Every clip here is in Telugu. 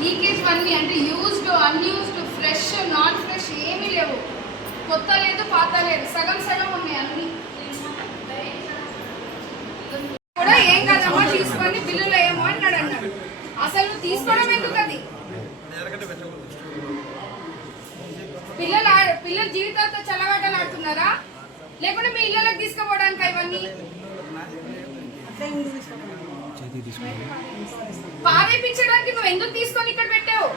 లీకేజ్ అన్నీ అంటే used unused fresh non fresh ఏమీ లేవు. కొత్త లేదు పాత లేదు. సగం సగం ఉన్నాయి అన్ని. కూడా ఏం కాదమ్మా తీసుకొని బిల్లులో ఏమో అన్నాడు అన్నాడు అసలు తీసుకోవడం ఎందుకు అది? పిల్లలు పిల్లల జీవితాలతో చల్లవాటలు ఆడుతున్నారా? లేకుంటే మీ ఇళ్ళకి తీసుకుపోవడానికి ఇవన్నీ? పారేపించడానికి నువ్వు ఎందుకు తీసుకొని ఇక్కడ పెట్టావు?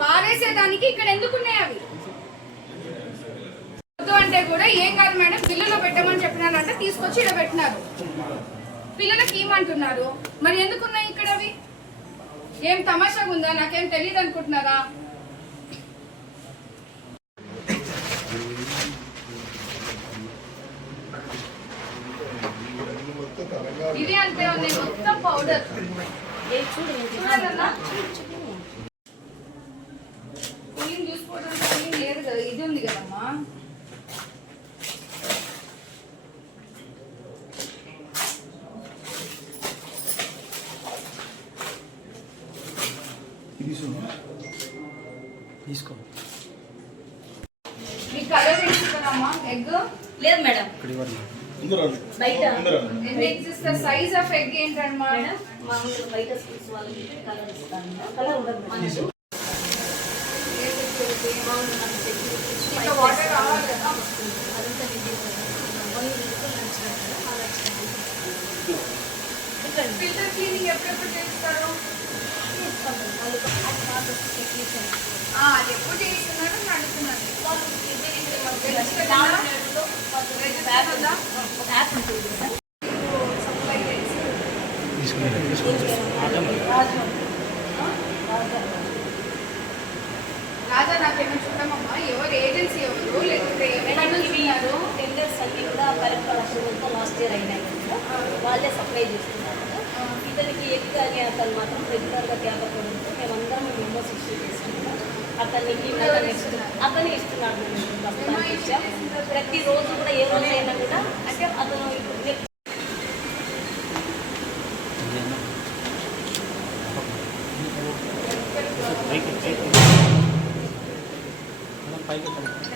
పారేసేదానికి ఇక్కడ ఎందుకు ఉన్నాయి అవి? వద్దు అంటే కూడా ఏం కాదు మేడం బిల్లులో పెట్టమని చెప్పినారంటే తీసుకొచ్చి ఇక్కడ పెట్టినారు. పిల్లలకి ఏమంటున్నారు? మరి ఎందుకున్నాయి ఇక్కడ అవి? ఏం తమాషాగా ఉందా? నాకేం తెలియదు అనుకుంటున్నారా ఇవి అంతే ఉన్నాయి మొత్తం పౌడర్ చూడాలన్నా క్రీమ్ చూసుకోవడానికి క్రీమ్ లేదు కదా ఇది ఉంది కదమ్మా తీసుకో మీ కలర్ తీసుకున్నామా ఎగ్ లేదు మేడం. బయట. ఎన్ని ఎగ్స్ ఇస్తారు సైజ్ ఆఫ్ ఎగ్ ఏంటన్నమా మేడం మామూలు బయట స్కూల్స్ వాళ్ళకి కలర్ ఇస్తాను కలర్ ఉండదు మేడం. మామూలు మన security ఇంకా వాటర్ కావాలి కదా? అదంతా విద్యుత్ వన్ వీక్ నచ్చినట్టు అలా ఇచ్చాను ఫిల్టర్ క్లీనింగ్ ఎప్పుడెప్పుడు చేస్తారు? రాజు రాజా నాకేమో చూడమమ్మా? ఎవరు? ఏజెన్సీ ఎవరు? లేకపోతే ఎక్కడ నుంచి ఉన్నారు టెండర్స్ అన్ని కూడా అప్రూవల్తో లాస్ట్ ఇయర్ అయినాయి వాళ్ళే సప్లై చేస్తున్నారు ఇతనికి ఎగ్ అని అతను మాత్రం రెగ్యులర్గా తేకపోవడంతో మేమందరం మెంబర్స్ ఇష్యూ చేసుకుంటాం అతనికి అతను ఇస్తున్నాడు అతను ప్రతి రోజు కూడా ఏ రోజు అయినా కూడా అంటే అతను పైకి పైకి